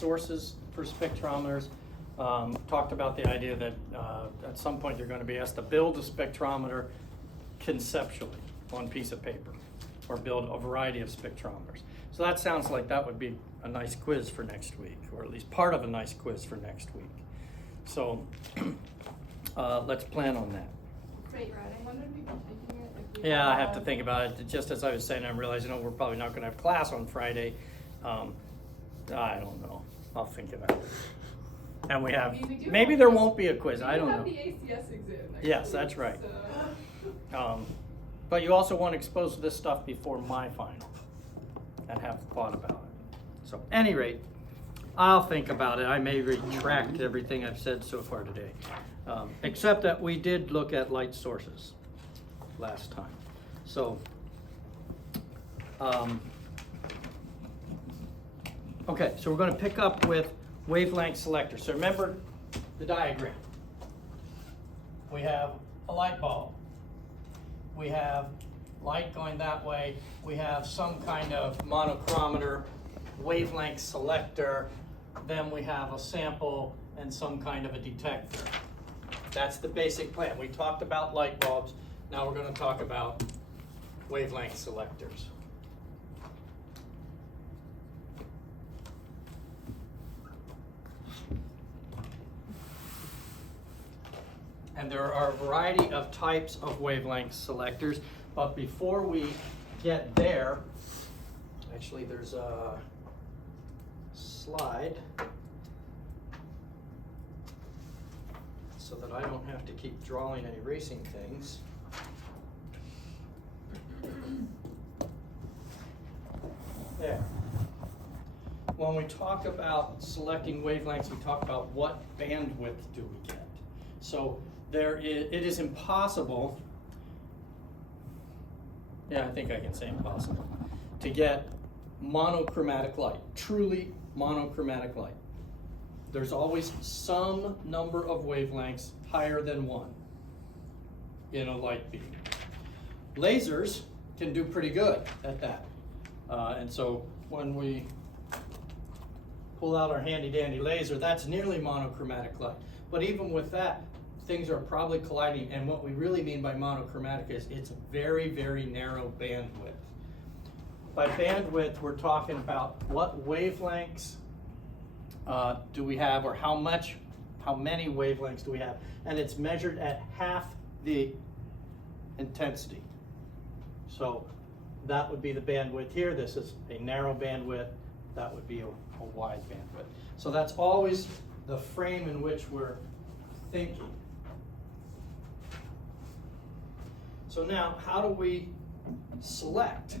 sources for spectrometers. Talked about the idea that at some point you're going to be asked to build a spectrometer conceptually on a piece of paper, or build a variety of spectrometers. So that sounds like that would be a nice quiz for next week, or at least part of a nice quiz for next week. So let's plan on that. Great, right? When would we be taking it? If we Yeah, I have to think about it. Just as I was saying, I'm realizing, we're probably not going to have class on Friday. I don't know. I'll think about it. And we have, maybe there won't be a quiz. I don't know. We have the ACS exam next Yes, week, that's right. So. But you also want to expose this stuff before my final and have thought about it. So at any rate, I'll think about it. I may retract everything I've said so far today. Except that we did look at light sources last time. So, okay, so we're going to pick up with wavelength selector. So remember the diagram. We have a light bulb. We have light going that way. We have some kind of monochromator, wavelength selector. Then we have a sample and some kind of a detector. That's the basic plan. We talked about light bulbs. Now we're going to talk about wavelength selectors. And there are a variety of types of wavelength selectors, but before we get there, actually there's a slide so that I don't have to keep drawing and erasing things. There. When we talk about selecting wavelengths, we talk about what bandwidth do we get. So it is impossible, yeah, I think I can say impossible, to get monochromatic light, truly monochromatic light. There's always some number of wavelengths higher than one in a light beam. Lasers can do pretty good at that. And so when we pull out our handy dandy laser, that's nearly monochromatic light. But even with that, things are probably colliding, and what we really mean by monochromatic is it's a very, very narrow bandwidth. By bandwidth, we're talking about what wavelengths do we have, or how many wavelengths do we have, and it's measured at half the intensity. So that would be the bandwidth here. This is a narrow bandwidth. That would be a wide bandwidth. So that's always the frame in which we're thinking. So now, how do we select?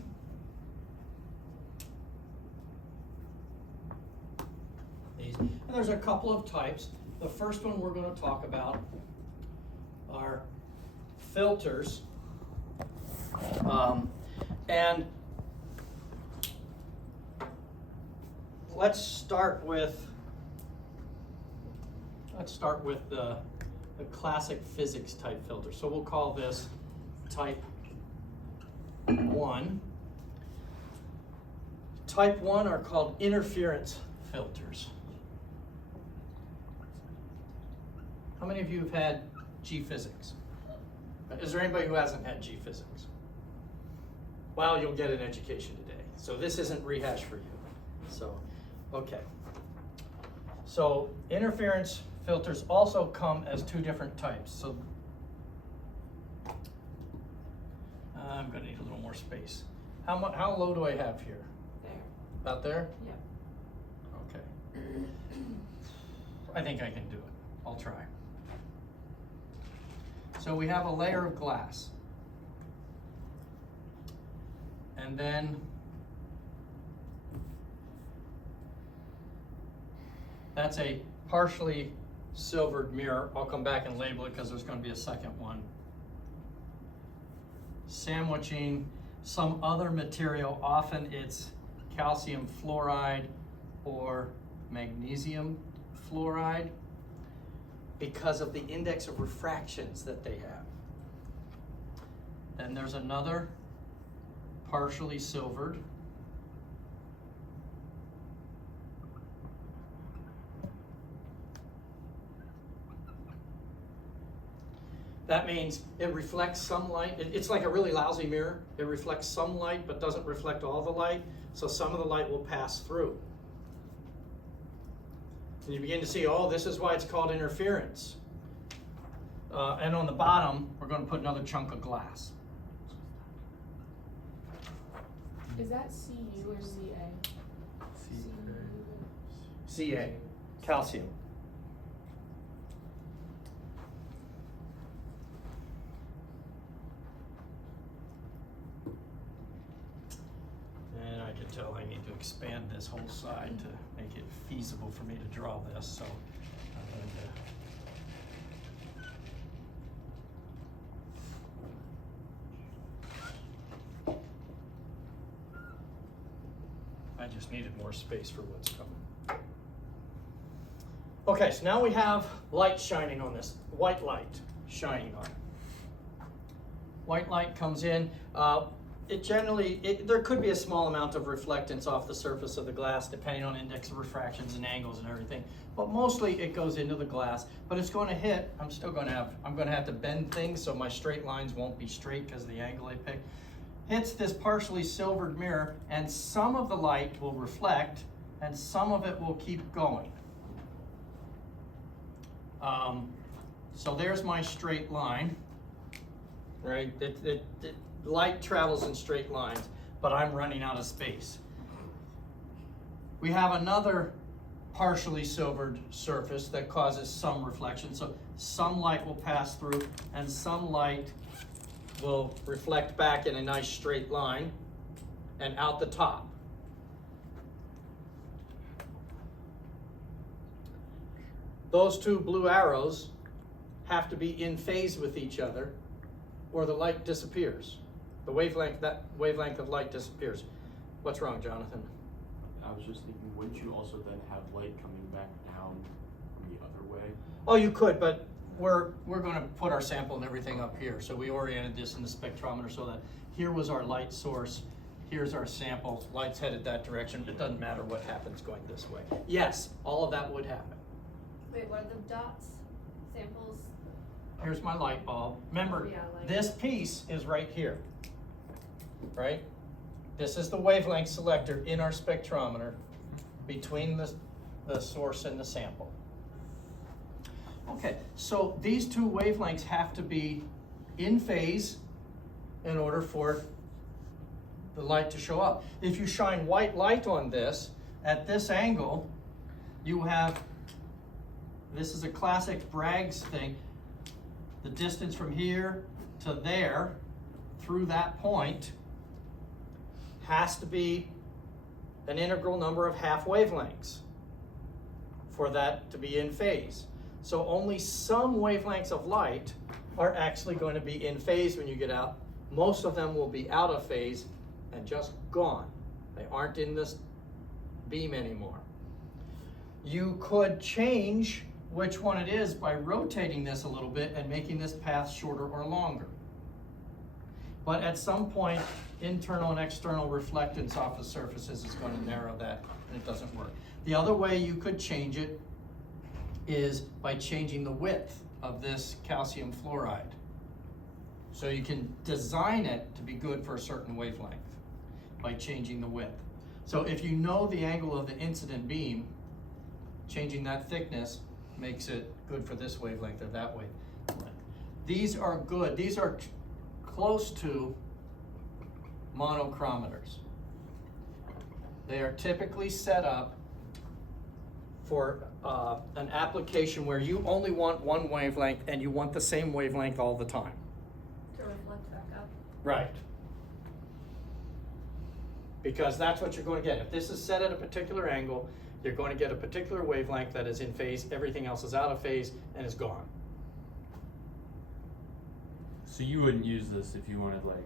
These. And there's a couple of types. The first one we're going to talk about are filters. And let's start with the classic physics type filter. So we'll call this type 1. Type 1 are called interference filters. How many of you have had G-physics? Is there anybody who hasn't had G-physics? Well, you'll get an education today. So this isn't rehash for you. So, okay. So interference filters also come as two different types. So I'm going to need a little more space. How low do I have here? There. About there? Yeah. Okay. I think I can do it. I'll try. So we have a layer of glass. And then that's a partially silvered mirror. I'll come back and label it because there's going to be a second one. Sandwiching some other material, often it's calcium fluoride or magnesium fluoride, because of the index of refractions that they have. Then there's another partially silvered. That means it reflects some light. It's like a really lousy mirror. It reflects some light but doesn't reflect all the light, so some of the light will pass through. And you begin to see, oh, this is why it's called interference. And on the bottom, we're going to put another chunk of glass. Is that Cu or Ca? Ca, calcium. And I can tell I need to expand this whole side to make it feasible for me to draw this, so I'm going to. I just needed more space for what's coming. Okay, so now we have light shining on this, white light shining on it. White light comes in. There could be a small amount of reflectance off the surface of the glass depending on index of refractions and angles and everything. But mostly it goes into the glass, but it's going to hit, I'm going to have to bend things so my straight lines won't be straight because of the angle I picked. Hits this partially silvered mirror, and some of the light will reflect and some of it will keep going. So there's my straight line, right? Light travels in straight lines, but I'm running out of space. We have another partially silvered surface that causes some reflection. So some light will pass through and some light will reflect back in a nice straight line and out the top. Those two blue arrows have to be in phase with each other or the light disappears. The wavelength, that wavelength of light disappears. What's wrong, Jonathan? I was just thinking, wouldn't you also then have light coming back down from the other way? Oh, you could, but we're going to put our sample and everything up here. So we oriented this in the spectrometer so that here was our light source, here's our sample, light's headed that direction. It doesn't matter what happens going this way. Yes, all of that would happen. Wait, what are the dots? Samples? Here's my light bulb. Remember, Yeah, like- this piece is right here, right? This is the wavelength selector in our spectrometer between the source and the sample. Okay, so these two wavelengths have to be in phase in order for the light to show up. If you shine white light on this, at this angle, you have, this is a classic Bragg's thing, the distance from here to there, through that point, has to be an integral number of half wavelengths for that to be in phase. So only some wavelengths of light are actually going to be in phase when you get out. Most of them will be out of phase and just gone. They aren't in this beam anymore. You could change which one it is by rotating this a little bit and making this path shorter or longer. But at some point, internal and external reflectance off the surfaces is going to narrow that, and it doesn't work. The other way you could change it is by changing the width of this calcium fluoride. So you can design it to be good for a certain wavelength by changing the width. So if you know the angle of the incident beam, changing that thickness makes it good for this wavelength or that wavelength. These are good. These are close to monochrometers. They are typically set up for an application where you only want one wavelength and you want the same wavelength all the time. To reflect back up. Right. Because that's what you're going to get. If this is set at a particular angle, you're going to get a particular wavelength that is in phase, everything else is out of phase and is gone. So you wouldn't use this if you wanted like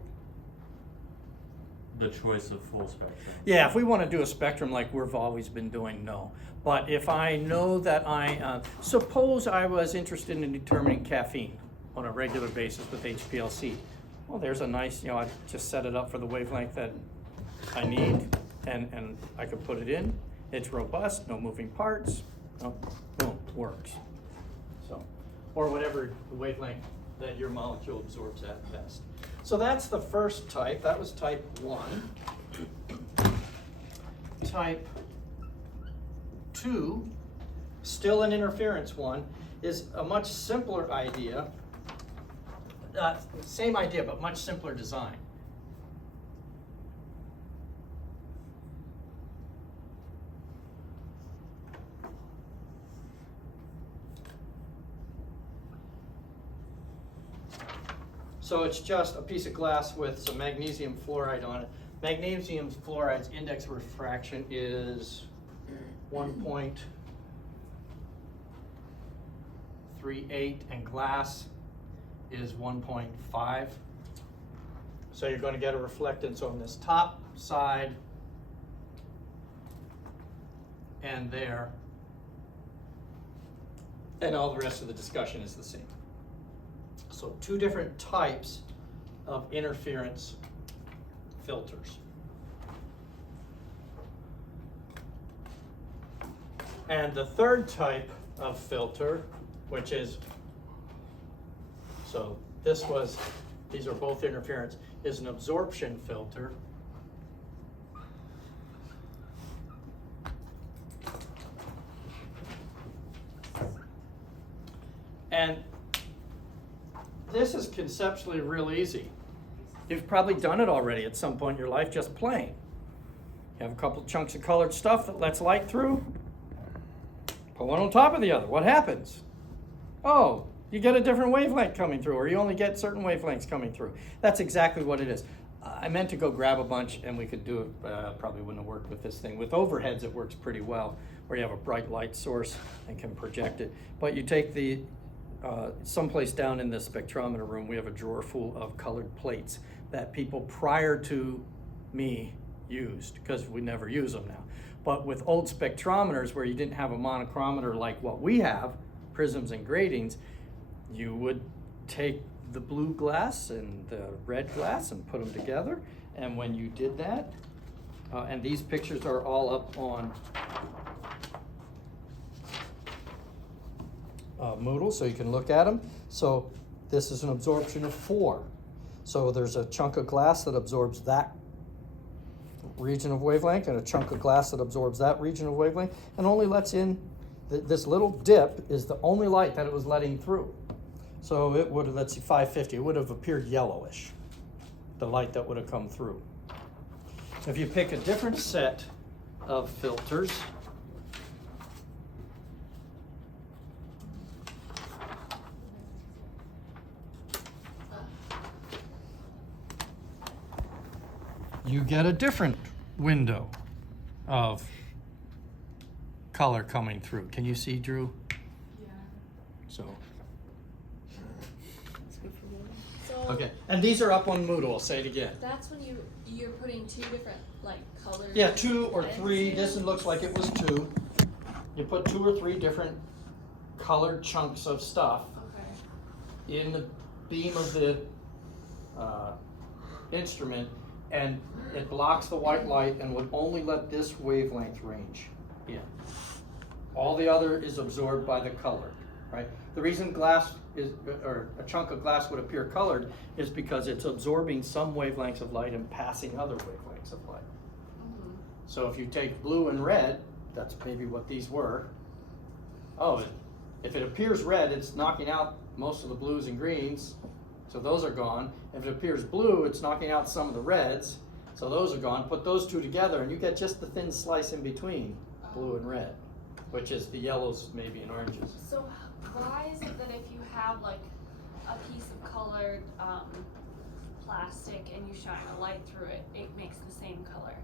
the choice of full spectrum? Yeah, if we want to do a spectrum like we've always been doing, no. But if I know that suppose I was interested in determining caffeine on a regular basis with HPLC. Well, there's a nice, I just set it up for the wavelength that I need and I could put it in. It's robust, no moving parts, boom, works. So, or whatever the wavelength that your molecule absorbs at best. So that's the first type. That was type 1. Type 2, still an interference one, is a much simpler idea. Same idea, but much simpler design. So it's just a piece of glass with some magnesium fluoride on it. Magnesium fluoride's index of refraction is 1.38, and glass is 1.5. So you're going to get a reflectance on this top side and there, and all the rest of the discussion is the same. So 2 different types of interference filters. And the third type of filter, which is, so these are both interference, is an absorption filter. And this is conceptually real easy. You've probably done it already at some point in your life, just playing. You have a couple chunks of colored stuff that lets light through. Put one on top of the other. What happens? Oh, you get a different wavelength coming through, or you only get certain wavelengths coming through. That's exactly what it is. I meant to go grab a bunch, and we could do it. Probably wouldn't have worked with this thing. With overheads, it works pretty well, where you have a bright light source and can project it. But you take the someplace down in the spectrometer room, we have a drawer full of colored plates that people prior to me used, because we never use them now. But with old spectrometers where you didn't have a monochromator like what we have, prisms and gratings, you would take the blue glass and the red glass and put them together. And when you did that, and these pictures are all up on Moodle, so you can look at them. So this is an absorption of 4. So there's a chunk of glass that absorbs that region of wavelength, and a chunk of glass that absorbs that region of wavelength, and only lets in, this little dip is the only light that it was letting through. So it would have, let's see, 550, it would have appeared yellowish, the light that would have come through. If you pick a different set of filters, you get a different window of color coming through. Can you see, Drew? Yeah. So, It's good for me. So okay, and these are up on Moodle. I'll say it again. that's when you're putting 2 different like colors. Yeah, 2 or lenses. 3. This looks like it was 2. You put 2 or 3 different colored chunks of stuff Okay. in the beam of the instrument, and it blocks the white light and would only let this wavelength range in. All the other is absorbed by the color, right? The reason glass is, or a chunk of glass would appear colored, is because it's absorbing some wavelengths of light and passing other wavelengths of light. Mhm. So if you take blue and red, that's maybe what these were. Oh, if it appears red, it's knocking out most of the blues and greens, so those are gone. If it appears blue, it's knocking out some of the reds, so those are gone. Put those 2 together and you get just the thin slice in between blue and red, which is the yellows maybe and oranges. So why is it that if you have like a piece of colored plastic and you shine a light through it, it makes the same color?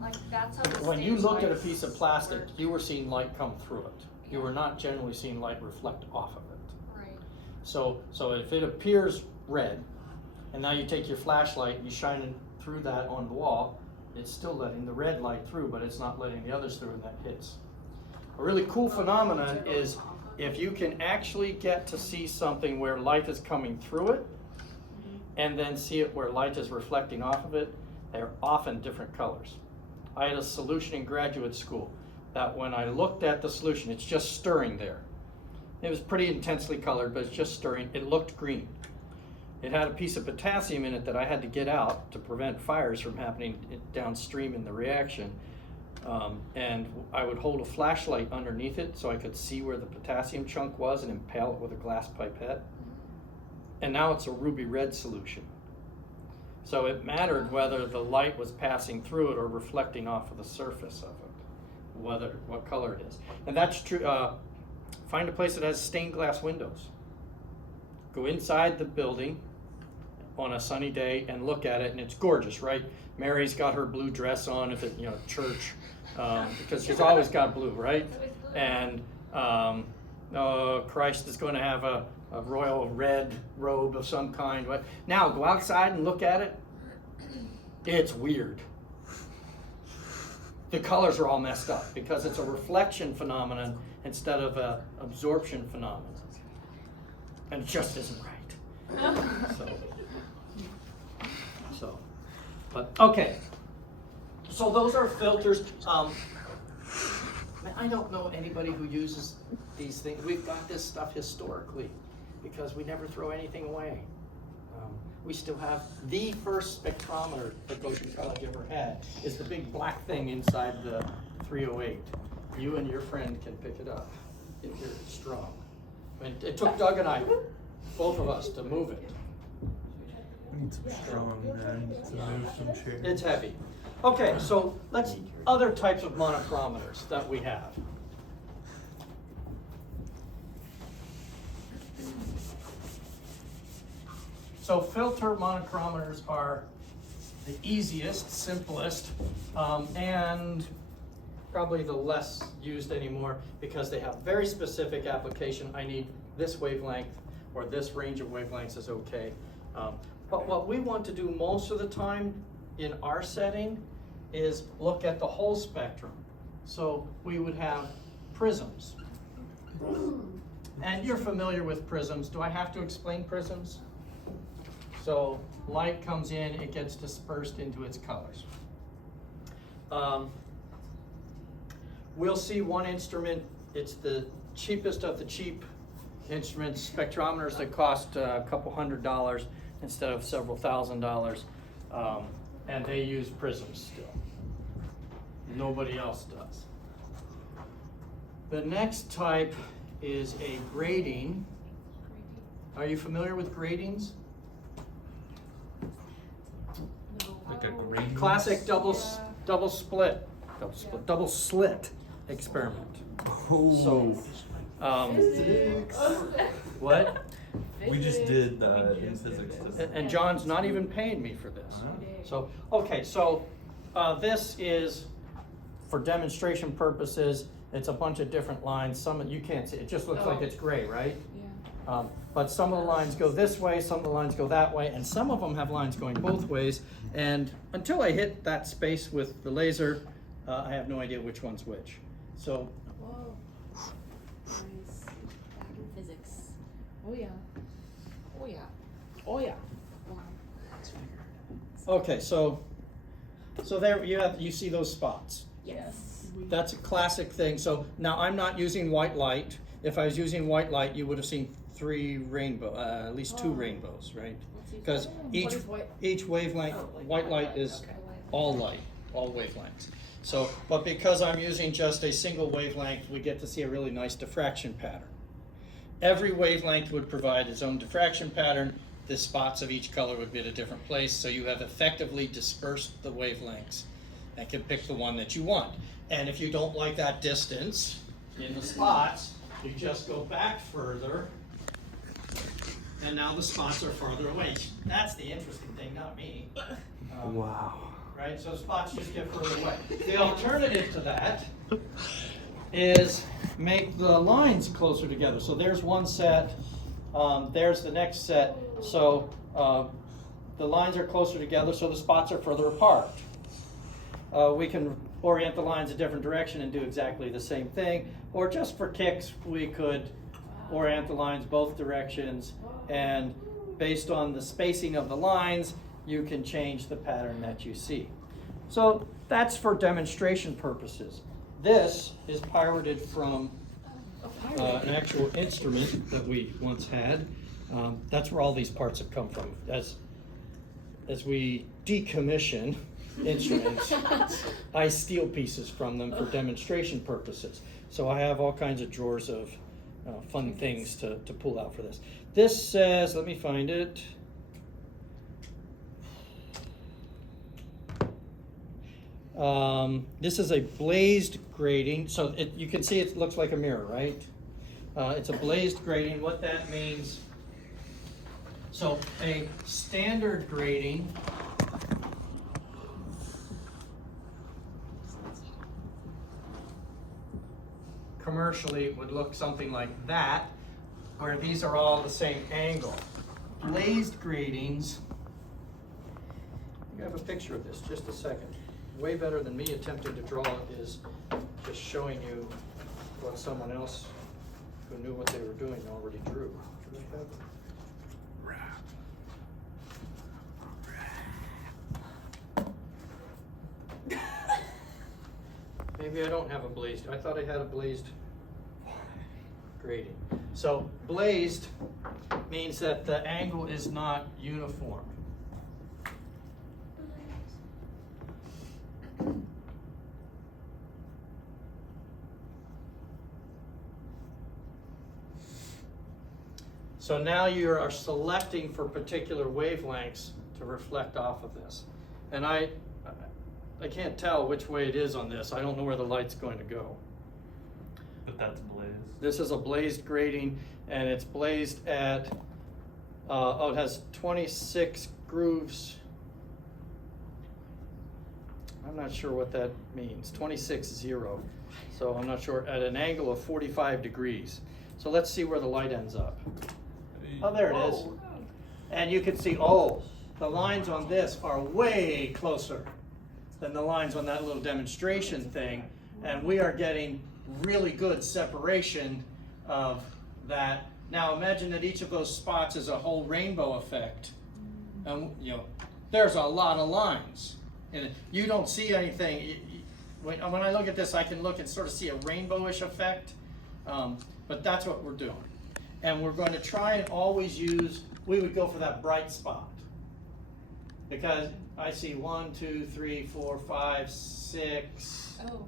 Like that's how the When you stage look at a lights piece of plastic, work. you were seeing light come through it. You were not generally seeing light reflect off of it. Right. So if it appears red, and now you take your flashlight and you shine it through that on the wall, it's still letting the red light through, but it's not letting the others through, and that hits. A really cool phenomenon is if you can actually get to see something where light is coming through it, and then see it where light is reflecting off of it, they're often different colors. I had a solution in graduate school that when I looked at the solution, it's just stirring there. It was pretty intensely colored, but it's just stirring. It looked green. It had a piece of potassium in it that I had to get out to prevent fires from happening downstream in the reaction. And I would hold a flashlight underneath it so I could see where the potassium chunk was and impale it with a glass pipette. And now it's a ruby red solution. So it mattered whether the light was passing through it or reflecting off of the surface of it, what color it is. And that's true. Find a place that has stained glass windows. Go inside the building on a sunny day and look at it, and it's gorgeous, right? Mary's got her blue dress on if it, church, because she's always got blue, right? And Christ is going to have a royal red robe of some kind. Now go outside and look at it. It's weird. The colors are all messed up because it's a reflection phenomenon instead of an absorption phenomenon. And it just isn't right. But okay. So those are filters. I don't know anybody who uses these things. We've got this stuff historically because we never throw anything away. We still have the first spectrometer that Goshen College ever had is the big black thing inside the 308. You and your friend can pick it up if you're strong. And it took Doug and I, both of us, to move it. We need some strong men to move some chairs. It's heavy. Okay, so let's other types of monochrometers that we have. So filter monochrometers are the easiest, simplest, and probably the less used anymore because they have very specific application. I need this wavelength or this range of wavelengths is okay. But what we want to do most of the time in our setting is look at the whole spectrum. So we would have prisms. And you're familiar with prisms. Do I have to explain prisms? So light comes in, it gets dispersed into its colors. We'll see one instrument, it's the cheapest of the cheap instruments, spectrometers that cost a couple $100 instead of several $1,000s, and they use prisms still. Nobody else does. The next type is a grating. Are you familiar with gratings? Like a gradient? Classic double slit experiment. Oh. So, what? We just did that in physics. And John's not even paying me for this. So, okay, so this is for demonstration purposes. It's a bunch of different lines. Some you can't see. It just looks like it's gray, right? Yeah. But some of the lines go this way, some of the lines go that way, and some of them have lines going both ways. And until I hit that space with the laser, I have no idea which one's which. So, Whoa. Nice. Back in physics. Oh yeah. Oh yeah. Oh yeah. Wow. okay, so there you see those spots. Yes. That's a classic thing. So now I'm not using white light. If I was using white light, you would have seen at least two rainbows, right? Because each wavelength, white light is all light, all wavelengths. So, but because I'm using just a single wavelength, we get to see a really nice diffraction pattern. Every wavelength would provide its own diffraction pattern. The spots of each color would be at a different place, so you have effectively dispersed the wavelengths and can pick the one that you want. And if you don't like that distance in the spots, you just go back further, and now the spots are farther away. That's the interesting thing, not me. Wow. Right, so spots just get further away. The alternative to that is make the lines closer together. So there's one set, there's the next set. So the lines are closer together, so the spots are further apart. We can orient the lines a different direction and do exactly the same thing. Or just for kicks, we could orient the lines both directions, and based on the spacing of the lines, you can change the pattern that you see. So that's for demonstration purposes. This is pirated from an actual instrument that we once had. That's where all these parts have come from. As we decommission instruments, I steal pieces from them for demonstration purposes. So I have all kinds of drawers of fun things to pull out for this. This says, let me find it. This is a blazed grating. So you can see it looks like a mirror, right? It's a blazed grating. What that means, so a standard grating commercially would look something like that, where these are all the same angle. Blazed gratings, you have a picture of this, just a second. Way better than me attempting to draw it is just showing you what someone else who knew what they were doing already drew. Do I have it? Maybe I don't have a blazed. I thought I had a blazed grating. So blazed means that the angle is not uniform. So now you are selecting for particular wavelengths to reflect off of this. And I can't tell which way it is on this. I don't know where the light's going to go. But that's blazed. This is a blazed grating, and it's blazed at, it has 26 grooves. I'm not sure what that means, 26.0. So I'm not sure, at an angle of 45 degrees. So let's see where the light ends up. Oh, there it is. And you can see, the lines on this are way closer than the lines on that little demonstration thing. And we are getting really good separation of that. Now imagine that each of those spots is a whole rainbow effect. And there's a lot of lines. And you don't see anything. When I look at this, I can look and sort of see a rainbowish effect. But that's what we're doing. And we're going to try and always we would go for that bright spot. Because I see 1, 2, 3, 4, 5, 6. Oh.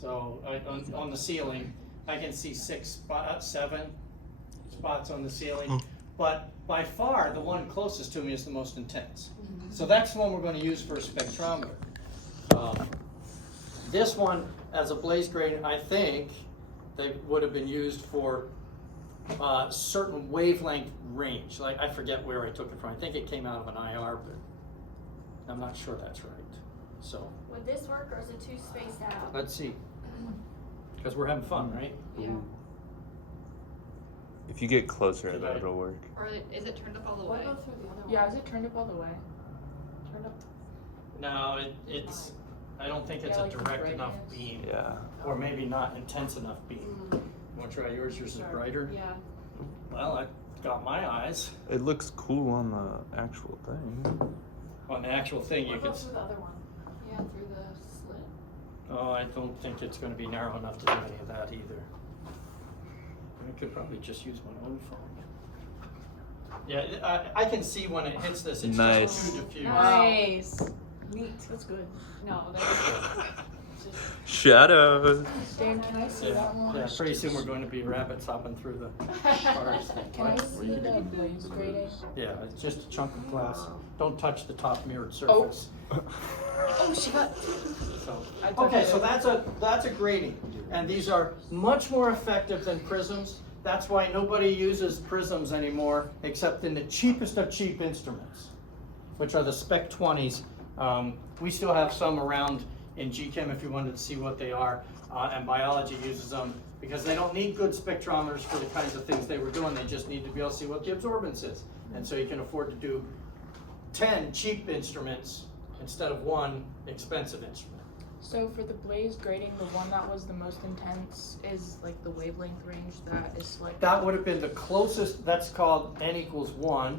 So on the ceiling, I can see 7 spots on the ceiling. But by far, the one closest to me is the most intense. So that's the one we're going to use for a spectrometer. This one, as a blaze grating, I think they would have been used for certain wavelength range. Like, I forget where I took it from. I think it came out of an IR, but I'm not sure that's right. So Would this work, or is it too spaced out? let's see. Because we're having fun, right? Yeah. If you get closer, I Did bet I- it'll work. Or is it turned up all the What way? about through the other one? Yeah, is it turned up all the way? Turned up. No, it's. I don't think it's Yeah, a like the direct enough brightness. beam, Yeah. or maybe not intense enough beam. You want to try yours? Yours is brighter. Yeah. Well, I got my eyes It looks cool on the actual thing. on the actual thing. You What could. about through the other one? Yeah, through the slit. Oh, I don't think it's going to be narrow enough to do any of that either. I could probably just use my own phone. Yeah, I can see when it hits this. It's Nice. just too diffuse. Nice. Neat. That's good. No, that's just. Shadows. Dan, can I see that one? Yeah, pretty soon we're going to be rabbits hopping through the bars. Can I see the blaze grating? Yeah, it's just a chunk of glass. Don't touch the top mirrored surface. Oh, she got. So, I touched okay, it. so that's a grating, and these are much more effective than prisms. That's why nobody uses prisms anymore, except in the cheapest of cheap instruments, which are the Spec 20s. We still have some around in Chem if you wanted to see what they are, and biology uses them because they don't need good spectrometers for the kinds of things they were doing. They just need to be able to see what the absorbance is, and so you can afford to do 10 cheap instruments instead of one expensive instrument. So for the blaze grating, the one that was the most intense is like the wavelength range that is selected. That would have been the closest. That's called n equals 1.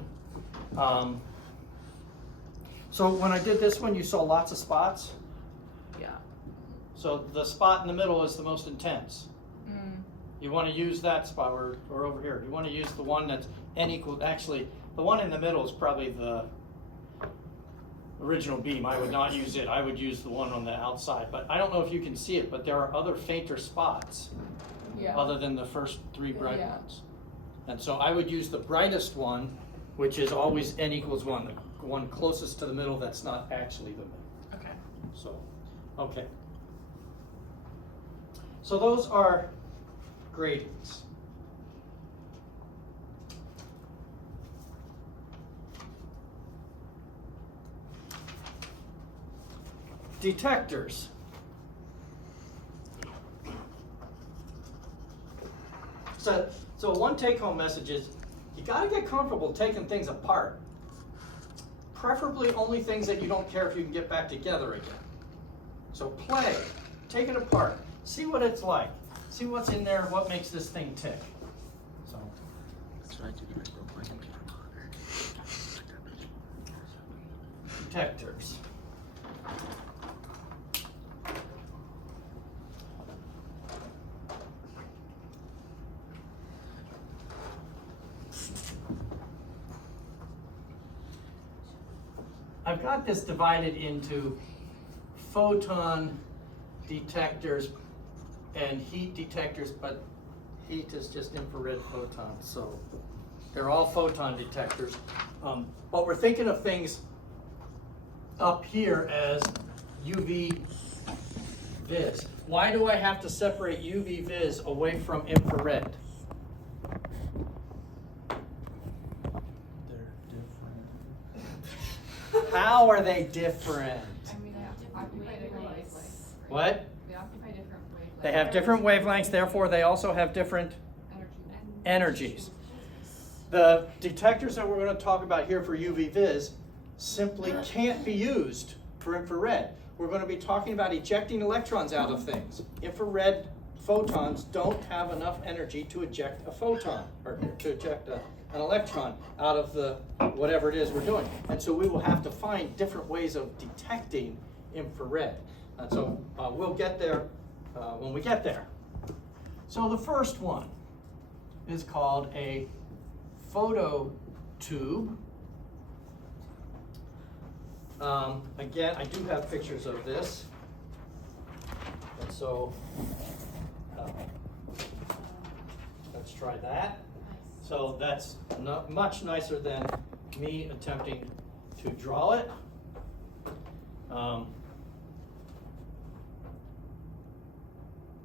So when I did this one, you saw lots of spots. Yeah. So the spot in the middle is the most intense. You want to use that spot or over here. You want to use the one that's n equals, actually, the one in the middle is probably the original beam. I would not use it. I would use the one on the outside. But I don't know if you can see it, but there are other fainter spots other than the first three bright ones. And so I would use the brightest one, which is always n equals 1, the one closest to the middle that's not actually the middle. Okay. So, okay. So those are gradients. Detectors. So one take-home message is you got to get comfortable taking things apart. Preferably only things that you don't care if you can get back together again. So play, take it apart, see what it's like, see what's in there, what makes this thing tick. So. Detectors. I've got this divided into photon detectors and heat detectors, but heat is just infrared photons, so they're all photon detectors. But we're thinking of things up here as UV vis. Why do I have to separate UV vis away from infrared? How are they different? I mean, they occupy different wavelengths. What? They occupy different wavelengths. They have different wavelengths, therefore they also have different energies. The detectors that we're going to talk about here for UV vis simply can't be used for infrared. We're going to be talking about ejecting electrons out of things. Infrared photons don't have enough energy to eject a photon, or to eject an electron out of the whatever it is we're doing. And so we will have to find different ways of detecting infrared. And so we'll get there when we get there. So the first one is called a phototube. Again, I do have pictures of this. And so let's try that. So that's not much nicer than me attempting to draw it.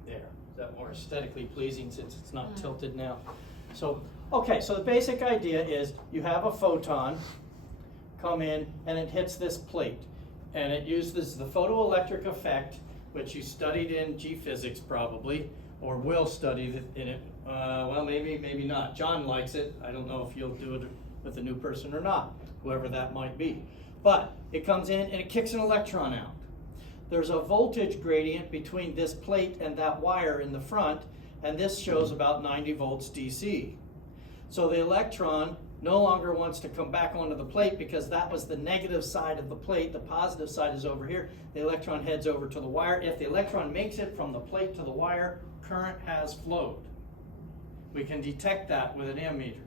There, is that more aesthetically pleasing since it's not tilted now? So, okay, so the basic idea is you have a photon come in and it hits this plate. And it uses the photoelectric effect, which you studied in G-physics probably, or will study in it. Well, maybe not. John likes it. I don't know if you'll do it with a new person or not, whoever that might be. But it comes in and it kicks an electron out. There's a voltage gradient between this plate and that wire in the front, and this shows about 90 volts DC. So the electron no longer wants to come back onto the plate because that was the negative side of the plate. The positive side is over here. The electron heads over to the wire. If the electron makes it from the plate to the wire, current has flowed. We can detect that with an ammeter.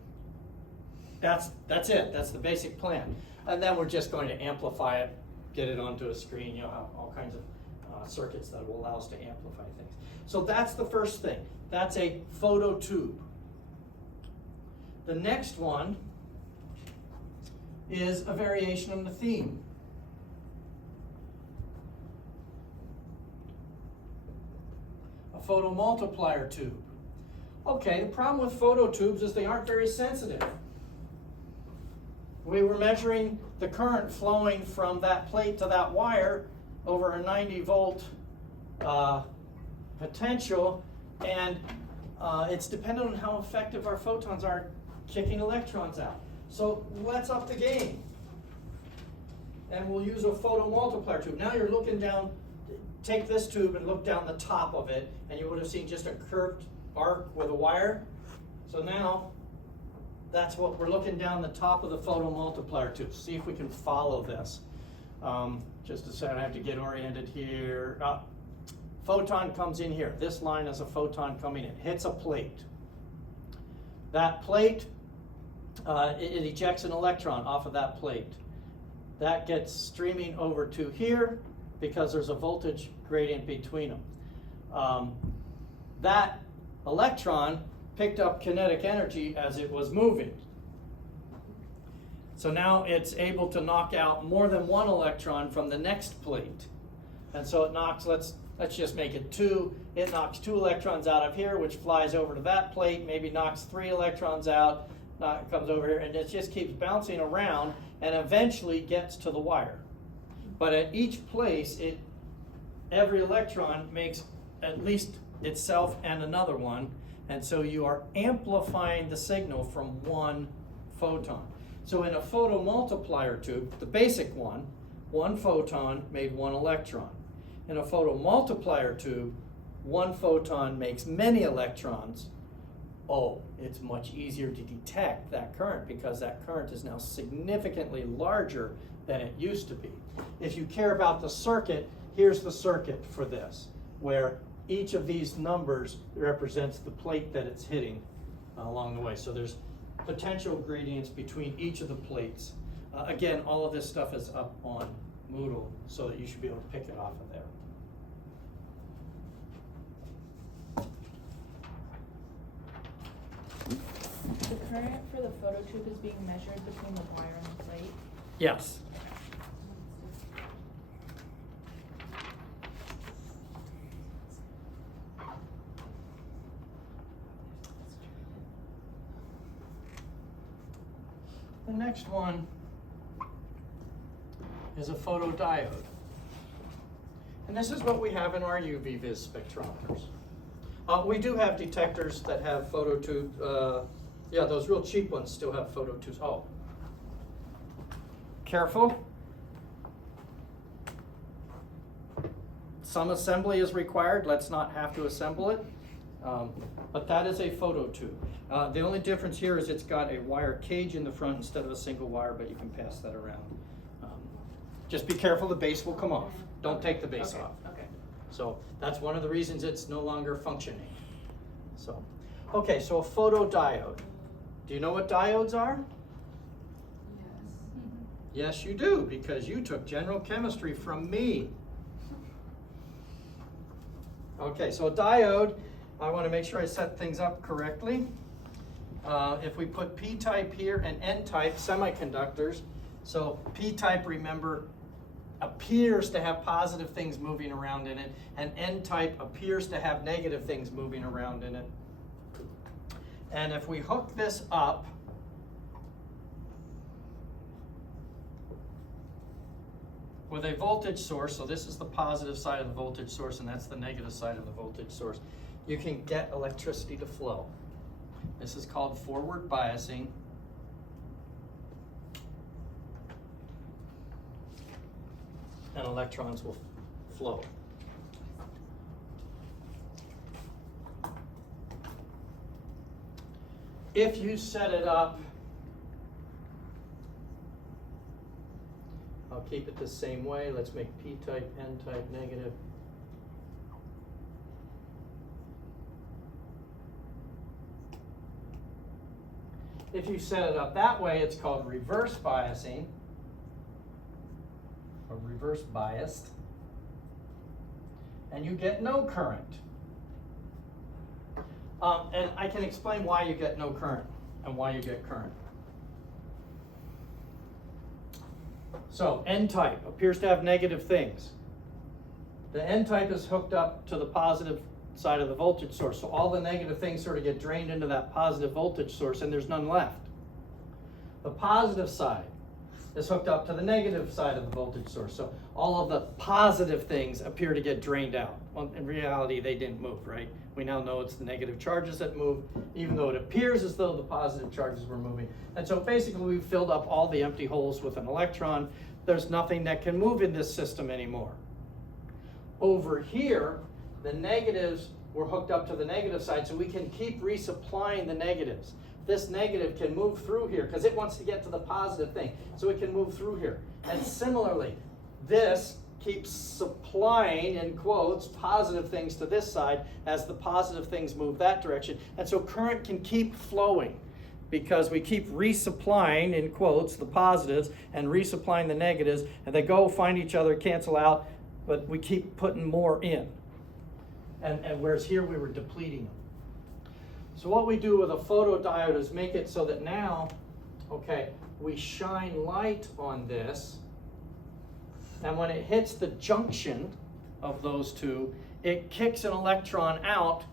That's it. That's the basic plan. And then we're just going to amplify it, get it onto a screen. You know, have all kinds of circuits that will allow us to amplify things. So that's the first thing. That's a phototube. The next one is a variation on the theme. A photomultiplier tube. Okay, the problem with phototubes is they aren't very sensitive. We were measuring the current flowing from that plate to that wire over a 90 volt potential, and it's dependent on how effective our photons are kicking electrons out. So let's up the game. And we'll use a photomultiplier tube. Now you're looking down, take this tube and look down the top of it, and you would have seen just a curved arc with a wire. So now, that's what we're looking down the top of the photomultiplier tube. See if we can follow this. Just a second, I have to get oriented here. Photon comes in here. This line is a photon coming in, hits a plate. That plate, it ejects an electron off of that plate. That gets streaming over to here because there's a voltage gradient between them. That electron picked up kinetic energy as it was moving. So now it's able to knock out more than one electron from the next plate. And so it knocks, let's just make it 2. It knocks 2 electrons out of here, which flies over to that plate, maybe knocks 3 electrons out, comes over here, and it just keeps bouncing around and eventually gets to the wire. But at each place, every electron makes at least itself and another one, and so you are amplifying the signal from one photon. So in a photomultiplier tube, the basic one photon made 1 electron. In a photomultiplier tube, 1 photon makes many electrons. Oh, it's much easier to detect that current because that current is now significantly larger than it used to be. If you care about the circuit, here's the circuit for this, where each of these numbers represents the plate that it's hitting along the way. So there's potential gradients between each of the plates. Again, all of this stuff is up on Moodle, so that you should be able to pick it off of there. The current for the phototube is being measured between the wire and the plate. Yes. The next one is a photodiode. And this is what we have in our UV vis spectrometers. We do have detectors that have phototube. Yeah, those real cheap ones still have phototubes. Oh, careful. Some assembly is required. Let's not have to assemble it. But that is a phototube. The only difference here is it's got a wire cage in the front instead of a single wire, but you can pass that around. Just be careful, the base will come off. Don't take the base off. Okay. So that's one of the reasons it's no longer functioning. So, okay, so a photodiode. Do you know what diodes are? Yes, you do, because you took general chemistry from me. Okay, so a diode, I want to make sure I set things up correctly. If we put P-type here and N-type semiconductors, so P-type, remember, appears to have positive things moving around in it, and N-type appears to have negative things moving around in it. And if we hook this up with a voltage source, so this is the positive side of the voltage source and that's the negative side of the voltage source, you can get electricity to flow. This is called forward biasing. And electrons will flow. If you set it up, I'll keep it the same way. Let's make P-type, N-type, negative. If you set it up that way, it's called reverse biasing, or reverse biased, and you get no current. And I can explain why you get no current and why you get current. So N-type appears to have negative things. The N-type is hooked up to the positive side of the voltage source, so all the negative things sort of get drained into that positive voltage source and there's none left. The positive side is hooked up to the negative side of the voltage source, so all of the positive things appear to get drained out. Well, in reality, they didn't move, right? We now know it's the negative charges that move, even though it appears as though the positive charges were moving. And so basically we've filled up all the empty holes with an electron. There's nothing that can move in this system anymore. Over here, the negatives were hooked up to the negative side, so we can keep resupplying the negatives. This negative can move through here because it wants to get to the positive thing, so it can move through here. And similarly, this keeps supplying, in quotes, positive things to this side as the positive things move that direction. And so current can keep flowing because we keep resupplying, in quotes, the positives and resupplying the negatives, and they go find each other, cancel out, but we keep putting more in. And whereas here we were depleting them. So what we do with a photodiode is make it so that now, okay, we shine light on this, and when it hits the junction of those two, it kicks an electron out,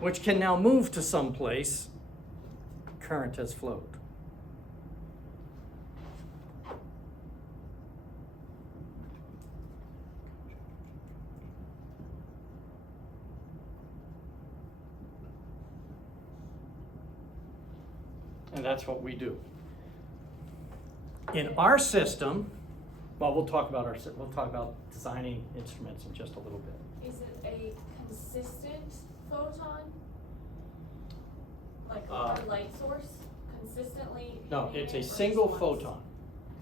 which can now move to some place. Current has flowed. And that's what we do. In our system, well, we'll talk about designing instruments in just a little bit. Is it a consistent photon? Like Uh, a light source consistently? No, emitting it's a or single just once? photon.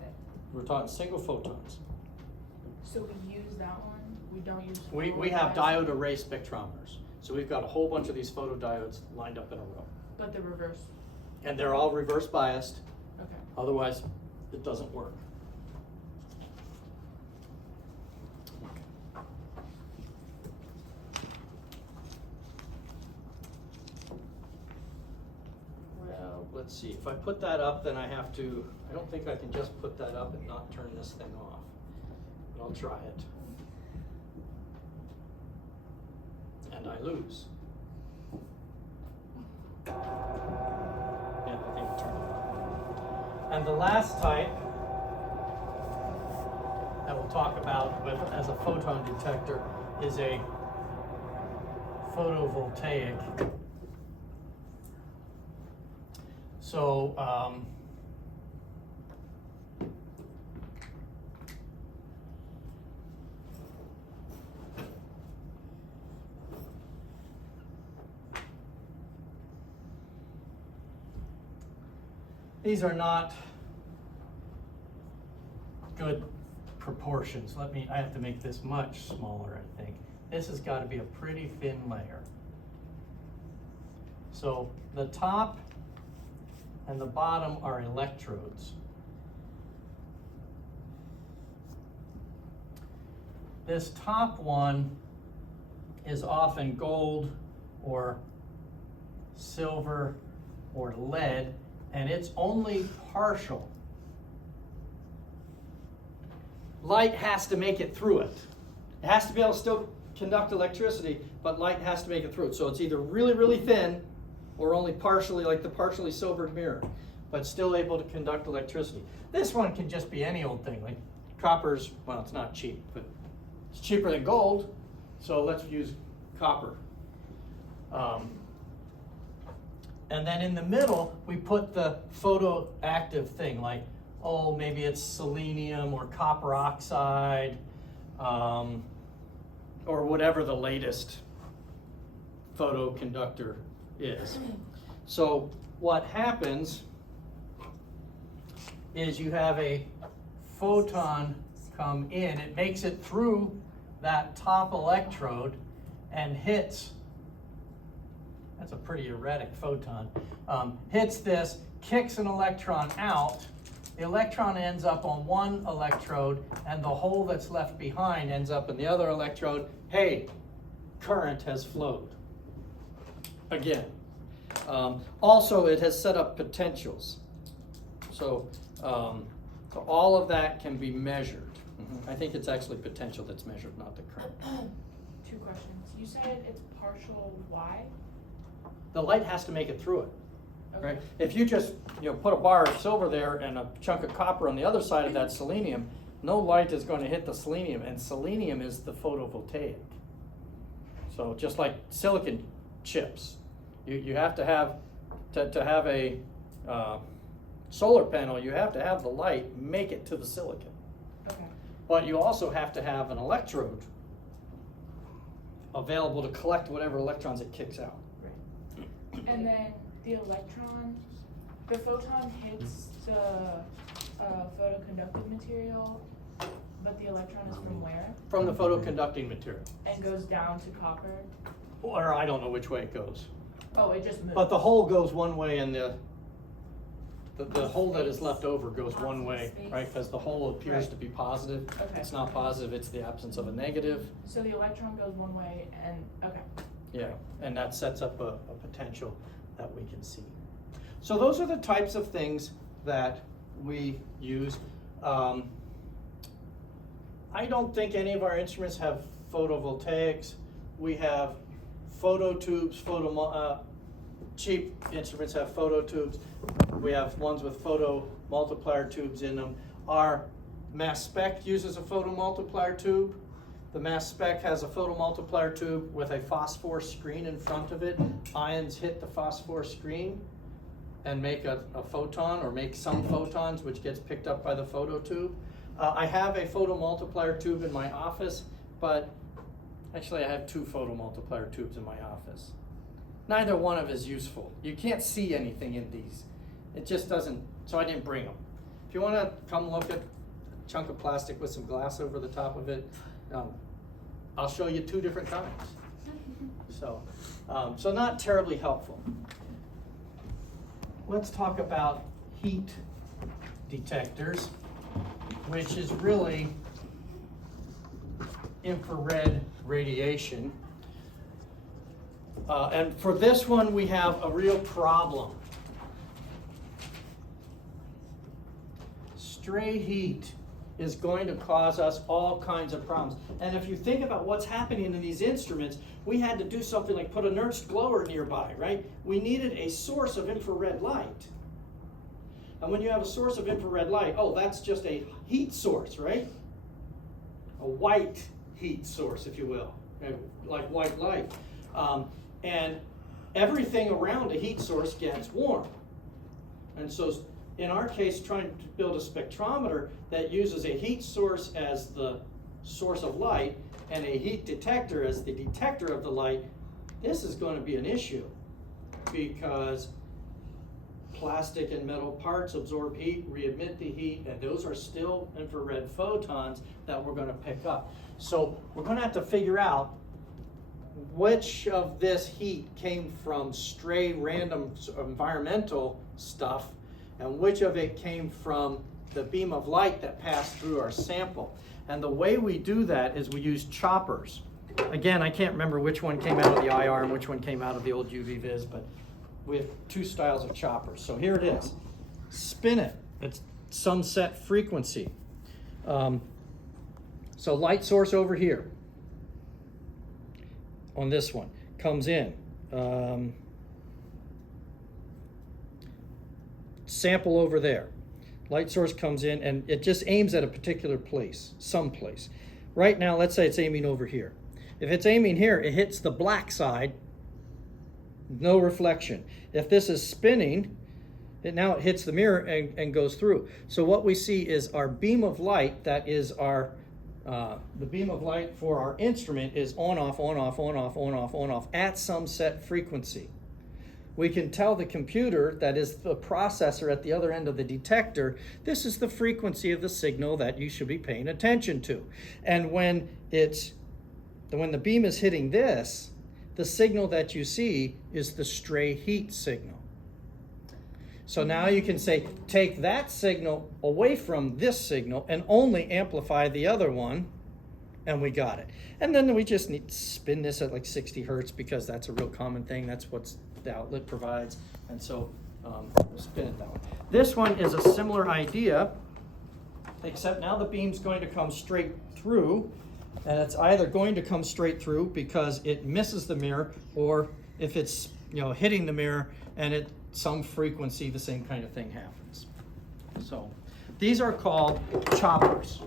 Okay. We're talking single photons. So we use that one. We don't use. We have diode array spectrometers. So we've got a whole bunch of these photodiodes lined up in a row. But the reverse. And they're all reverse biased, Okay. otherwise it doesn't work. Well, let's see, if I put that up, then I don't think I can just put that up and not turn this thing off. But I'll try it. And I lose. Yeah, I think it turned it on. And the last type that we'll talk about as a photon detector is a photovoltaic. So, these are not good proportions. I have to make this much smaller, I think. This has got to be a pretty thin layer. So the top and the bottom are electrodes. This top one is often gold or silver or lead, and it's only partial. Light has to make it through it. It has to be able to still conduct electricity, but light has to make it through it. So it's either really, really thin or only partially, like the partially silvered mirror, but still able to conduct electricity. This one can just be any old thing. Like copper's, well, it's not cheap, but it's cheaper than gold, so let's use copper. And then in the middle, we put the photoactive thing, like, oh, maybe it's selenium or copper oxide, or whatever the latest photoconductor is. So what happens is you have a photon come in, it makes it through that top electrode and hits, that's a pretty erratic photon, hits this, kicks an electron out, the electron ends up on one electrode and the hole that's left behind ends up in the other electrode. Hey, current has flowed. Again. Also, it has set up potentials. So all of that can be measured. I think it's actually potential that's measured, not the current. 2 questions. You said it's partial why? The light has to make it through it. Okay. Right? If you just put a bar of silver there and a chunk of copper on the other side of that selenium, no light is going to hit the selenium, and selenium is the photovoltaic. So just like silicon chips, you have to have to have a solar panel. You have to have the light make it to the silicon, Okay. but you also have to have an electrode available to collect whatever electrons it kicks out. And then the photon hits the photoconductive material, But the electron is from where? from the photoconducting material. And goes down to copper? Or I don't know which way it goes. Oh, it just moves. But the hole goes one way and the hole that is left over goes one way, right? Because the hole appears to be positive. Okay. It's not positive, it's the absence of a negative. So the electron goes one way and, okay. Yeah, and that sets up a potential that we can see. So those are the types of things that we use. I don't think any of our instruments have photovoltaics. We have phototubes, cheap instruments have phototubes. We have ones with photomultiplier tubes in them. Our mass spec uses a photomultiplier tube. The mass spec has a photomultiplier tube with a phosphor screen in front of it. Ions hit the phosphor screen and make a photon, or make some photons, which gets picked up by the phototube. I have a photomultiplier tube in my office, but actually I have 2 photomultiplier tubes in my office. Neither one of is useful. You can't see anything in these. It just doesn't, so I didn't bring them. If you want to come look at a chunk of plastic with some glass over the top of it, I'll show you 2 different kinds. So not terribly helpful. Let's talk about heat detectors, which is really infrared radiation. And for this one, we have a real problem. Stray heat is going to cause us all kinds of problems. And if you think about what's happening in these instruments, we had to do something like put a Nernst glower nearby, right? We needed a source of infrared light. And when you have a source of infrared light, oh, that's just a heat source, right? A white heat source, if you will, like white light. And everything around a heat source gets warm. And so in our case, trying to build a spectrometer that uses a heat source as the source of light and a heat detector as the detector of the light, this is going to be an issue, because plastic and metal parts absorb heat, re-emit the heat, and those are still infrared photons that we're going to pick up. So we're going to have to figure out which of this heat came from stray random environmental stuff and which of it came from the beam of light that passed through our sample. And the way we do that is we use choppers. Again, I can't remember which one came out of the IR and which one came out of the old UV vis, but we have 2 styles of choppers. So here it is. Spin it. It's some set frequency. So light source over here on this one comes in. Sample over there. Light source comes in and it just aims at a particular place, someplace. Right now, let's say it's aiming over here. If it's aiming here, it hits the black side, no reflection. If this is spinning, it hits the mirror and goes through. So what we see is our beam of light, that is our, the beam of light for our instrument is on, off, on, off, on, off, on, off, on, off at some set frequency. We can tell the computer, that is the processor at the other end of the detector, this is the frequency of the signal that you should be paying attention to. And when the beam is hitting this, the signal that you see is the stray heat signal. So now you can say, take that signal away from this signal and only amplify the other one, and we got it. And then we just need to spin this at like 60 hertz because that's a real common thing. That's what the outlet provides. And so we'll spin it that way. This one is a similar idea, except now the beam's going to come straight through, and it's either going to come straight through because it misses the mirror, or if it's hitting the mirror and at some frequency the same kind of thing happens. So these are called choppers.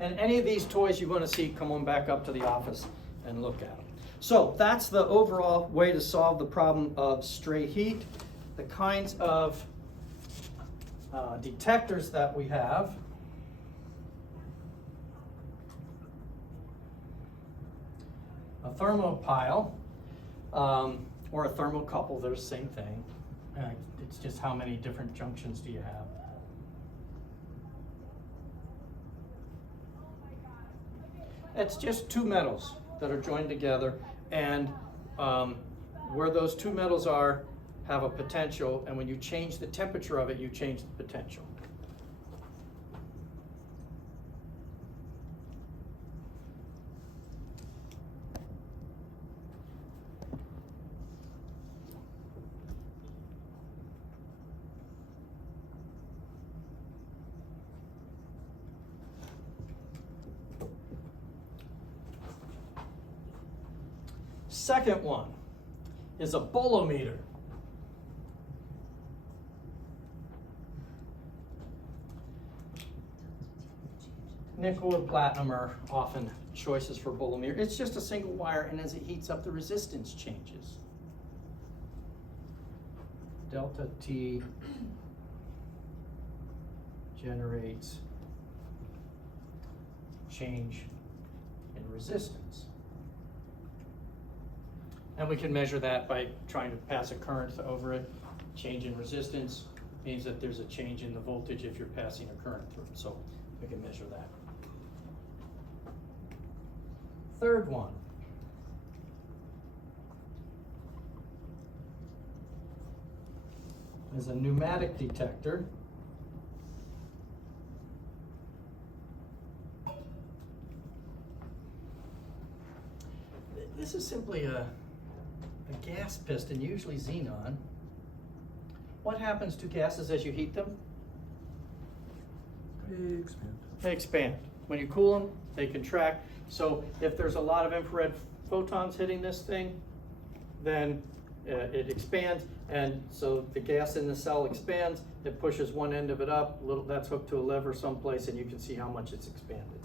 And any of these toys you want to see, come on back up to the office and look at them. So that's the overall way to solve the problem of stray heat. The kinds of detectors that we have. A thermopile. Or a thermocouple, they're the same thing. It's just how many different junctions do you have? It's just two metals that are joined together, and where those two metals are have a potential, and when you change the temperature of it, you change the potential. Second one is a bolometer. Nickel or platinum are often choices for bolometer. It's just a single wire, and as it heats up, the resistance changes. Delta T generates change in resistance. And we can measure that by trying to pass a current over it. Change in resistance means that there's a change in the voltage if you're passing a current through it. So we can measure that. Third one. Is a pneumatic detector. This is simply a gas piston, usually xenon. What happens to gases as you heat them? They expand. They expand. When you cool them, they contract. So if there's a lot of infrared photons hitting this thing, then it expands, and so the gas in the cell expands. It pushes one end of it up. That's hooked to a lever someplace, and you can see how much it's expanded.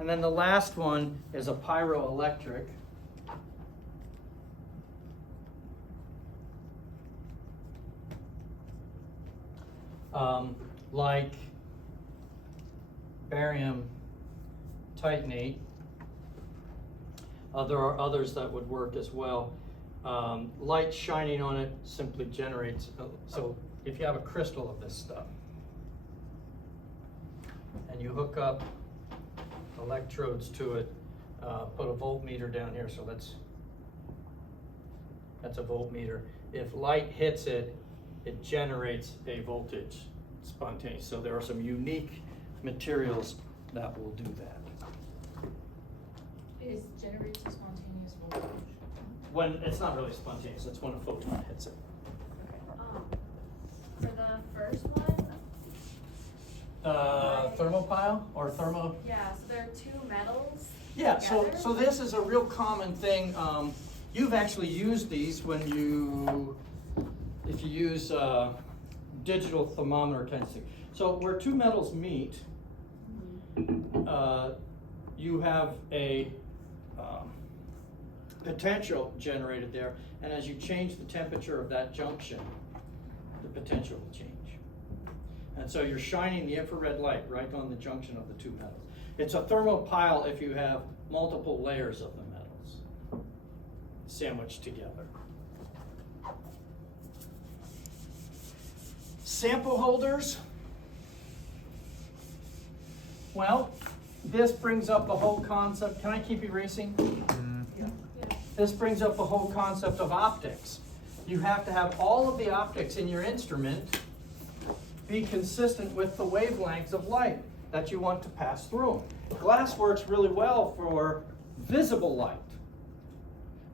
And then the last one is a pyroelectric. Like barium titanate. There are others that would work as well. Light shining on it simply generates, so if you have a crystal of this stuff and you hook up electrodes to it, put a voltmeter down here, so that's a voltmeter. If light hits it, it generates a voltage spontaneous. So there are some unique materials that will do that. Is generates a spontaneous voltage? When it's not really spontaneous, it's when a photon hits it. For the first one, Thermopile or thermo? yeah, so there are two metals. Yeah, so together. this is a real common thing. You've actually used these if you use digital thermometer kind of thing. So where two metals meet, you have a potential generated there, and as you change the temperature of that junction, the potential will change. And so you're shining the infrared light right on the junction of the two metals. It's a thermopile if you have multiple layers of the metals sandwiched together. Sample holders. Well, this brings up the whole concept. Can I keep erasing? This brings up the whole concept of optics. You have to have all of the optics in your instrument be consistent with the wavelengths of light that you want to pass through them. Glass works really well for visible light.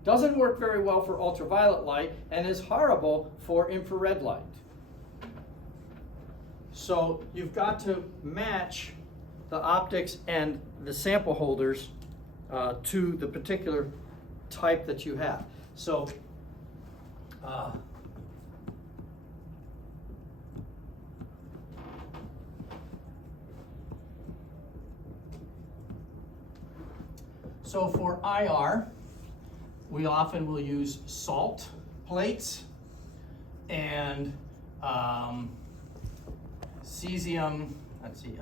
Doesn't work very well for ultraviolet light and is horrible for infrared light. So you've got to match the optics and the sample holders to the particular type that you have. So for IR, we often will use salt plates and cesium, let's see,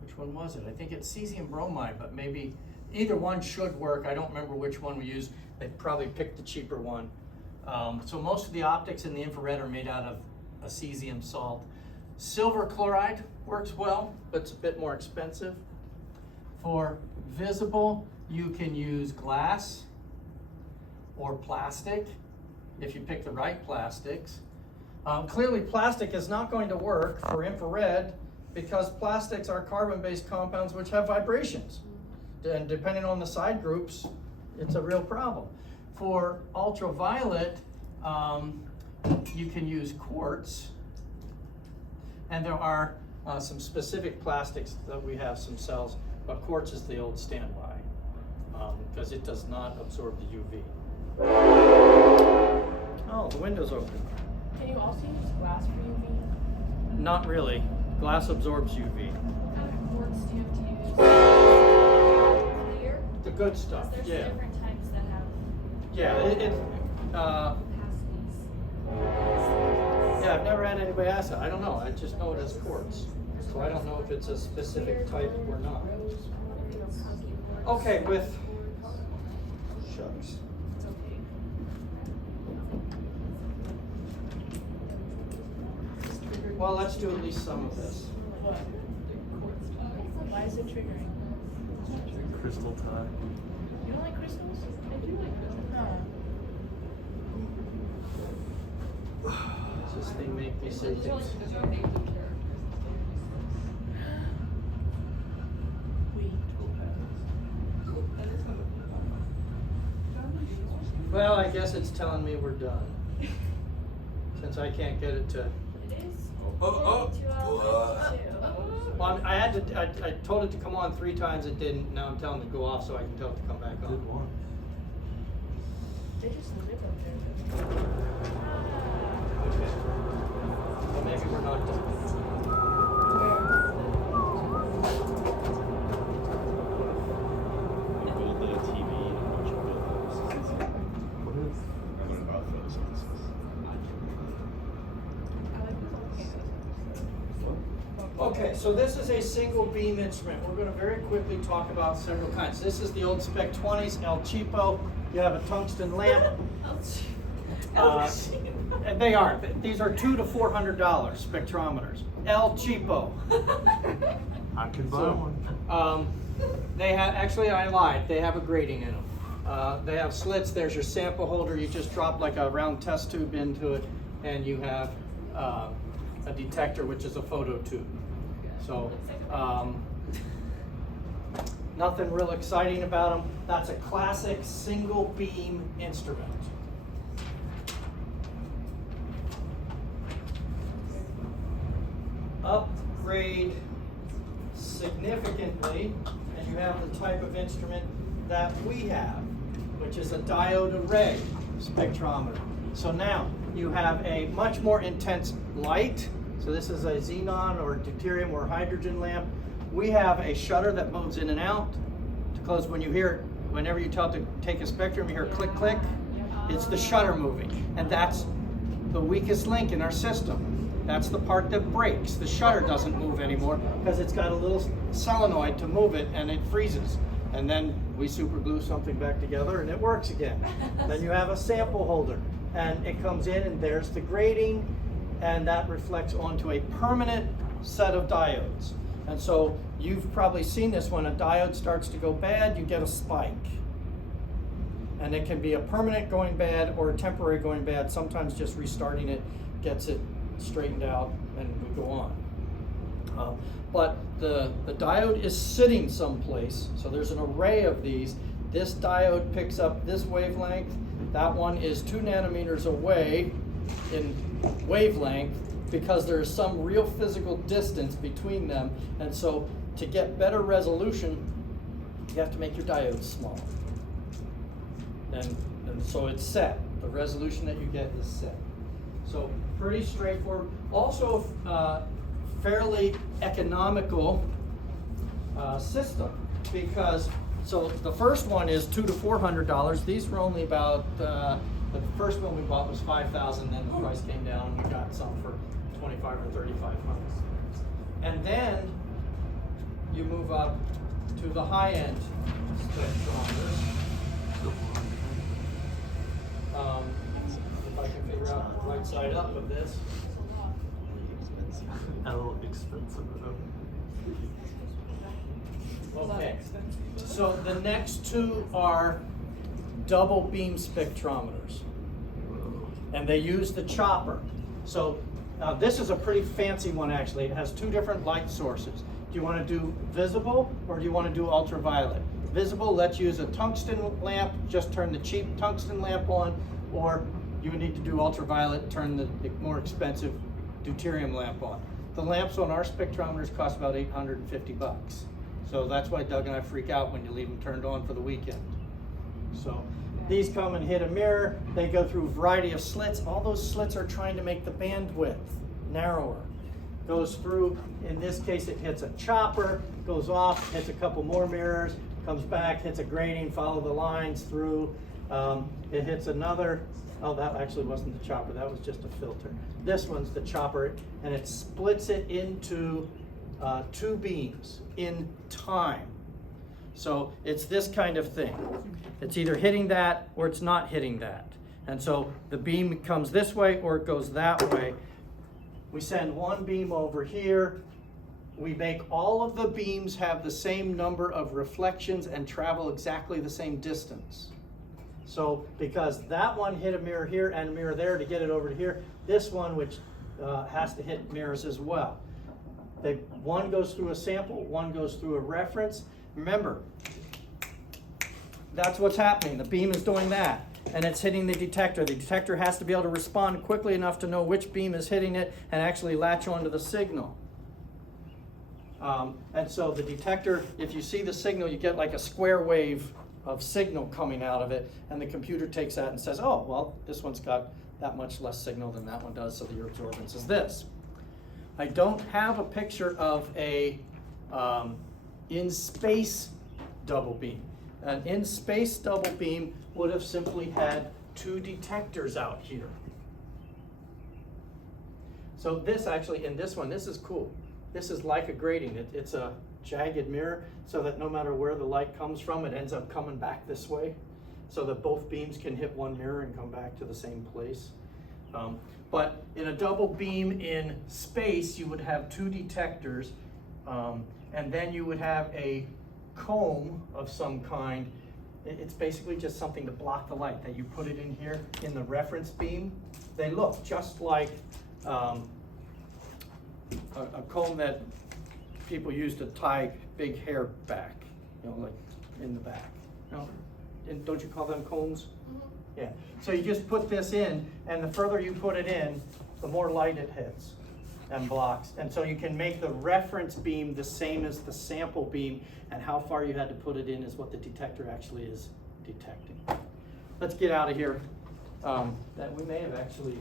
which one was it? I think it's cesium bromide, but maybe either one should work. I don't remember which one we used. They probably picked the cheaper one. So most of the optics in the infrared are made out of a cesium salt. Silver chloride works well, but it's a bit more expensive. For visible, you can use glass or plastic if you pick the right plastics. Clearly plastic is not going to work for infrared because plastics are carbon-based compounds which have vibrations. And depending on the side groups, it's a real problem. For ultraviolet, you can use quartz, and there are some specific plastics that we have some cells, but quartz is the old standby because it does not absorb the UV. Oh, the window's open. Can you also use glass for UV? Not really. Glass absorbs UV. What kind of quartz do you have to use? Clear? The good stuff, Because yeah. there's different types that have Yeah, capacities. yeah, I've never had anybody ask that. I don't know. I just know it as quartz. So I don't know if it's a specific type or not. Okay, with shucks. Well, let's do at least some of this. What? Why is it triggering? Crystal tie. You don't like crystals? I do like crystals. Does this thing make me say things? Well, I guess it's telling me we're done. Since I can't get it to. It is. Oh. 2 hours. Well, I had to. I told it to come on 3 times. It didn't. Now I'm telling it to go off so I can tell it to come back on. Good one. They just live up there. Okay. Well, maybe we're not done. Hold the TV and watch it build those. What is? I learned about photosynthesis. Okay, so this is a single beam instrument. We're going to very quickly talk about several kinds. This is the old Spec 20s, El Cheapo. You have a tungsten lamp. And they are. These are $200 to $400 spectrometers. El Cheapo. I could buy So, one. They have, actually I lied, they have a grating in them. They have slits, there's your sample holder, you just drop like a round test tube into it, and you have a detector, which is a photo tube. So, nothing real exciting about them. That's a classic single beam instrument. Upgrade significantly, and you have the type of instrument that we have, which is a diode array spectrometer. So now you have a much more intense light. So this is a xenon or deuterium or hydrogen lamp. We have a shutter that moves in and out to close. When you hear, whenever you tell it to take a spectrum, you hear click, click. It's the shutter moving, and that's the weakest link in our system. That's the part that breaks. The shutter doesn't move anymore because it's got a little solenoid to move it, and it freezes. And then we super glue something back together and it works again. Then you have a sample holder, and it comes in and there's the grating, and that reflects onto a permanent set of diodes. And so you've probably seen this: when a diode starts to go bad, you get a spike. And it can be a permanent going bad or a temporary going bad. Sometimes just restarting it gets it straightened out and we go on. But the diode is sitting someplace, so there's an array of these. This diode picks up this wavelength. That one is 2 nanometers away in wavelength because there is some real physical distance between them. And so to get better resolution, you have to make your diodes smaller. And so it's set. The resolution that you get is set. So pretty straightforward. Also fairly economical system, because so the first one is $200 to $400. These were only about the first one we bought was $5,000. Then the price came down. We got some for $2,500 or $3,500. And then you move up to the high-end spectrometers. If I can figure out the right side up of this. L expensive. Okay, so the next two are double beam spectrometers. And they use the chopper. So this is a pretty fancy one actually. It has two different light sources. Do you want to do visible or do you want to do ultraviolet? Visible, let's use a tungsten lamp, just turn the cheap tungsten lamp on, or you would need to do ultraviolet, turn the more expensive deuterium lamp on. The lamps on our spectrometers cost about $850. So that's why Doug and I freak out when you leave them turned on for the weekend. So these come and hit a mirror. They go through a variety of slits. All those slits are trying to make the bandwidth narrower. Goes through, in this case, it hits a chopper, goes off, hits a couple more mirrors, comes back, hits a grating, follow the lines through. It hits another, oh, that actually wasn't the chopper, that was just a filter. This one's the chopper, and it splits it into two beams in time. So it's this kind of thing. It's either hitting that or it's not hitting that. And so the beam comes this way or it goes that way. We send one beam over here. We make all of the beams have the same number of reflections and travel exactly the same distance. So because that one hit a mirror here and a mirror there to get it over to here, this one, which has to hit mirrors as well. One goes through a sample, one goes through a reference. Remember, that's what's happening. The beam is doing that, and it's hitting the detector. The detector has to be able to respond quickly enough to know which beam is hitting it and actually latch onto the signal. And so the detector, if you see the signal, you get like a square wave of signal coming out of it, and the computer takes that and says, oh, well, this one's got that much less signal than that one does, so your absorbance is this. I don't have a picture of a in-space double beam. An in-space double beam would have simply had two detectors out here. So this actually, in this one, this is cool. This is like a grating. It's a jagged mirror so that no matter where the light comes from, it ends up coming back this way so that both beams can hit one mirror and come back to the same place. But in a double beam in space, you would have two detectors, and then you would have a comb of some kind. It's basically just something to block the light that you put it in here in the reference beam. They look just like a comb that people use to tie big hair back, like in the back. Don't you call them combs? Mm-hmm. Yeah. So you just put this in, and the further you put it in, the more light it hits and blocks. And so you can make the reference beam the same as the sample beam, and how far you had to put it in is what the detector actually is detecting. Let's get out of here. That we may have actually